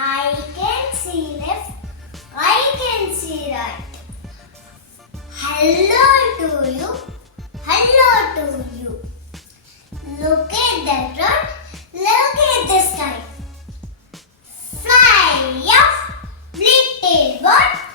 I can see left. I can see right. Hello to you. Hello to you. Look at that road. Look at the sky. Fly off, little bird.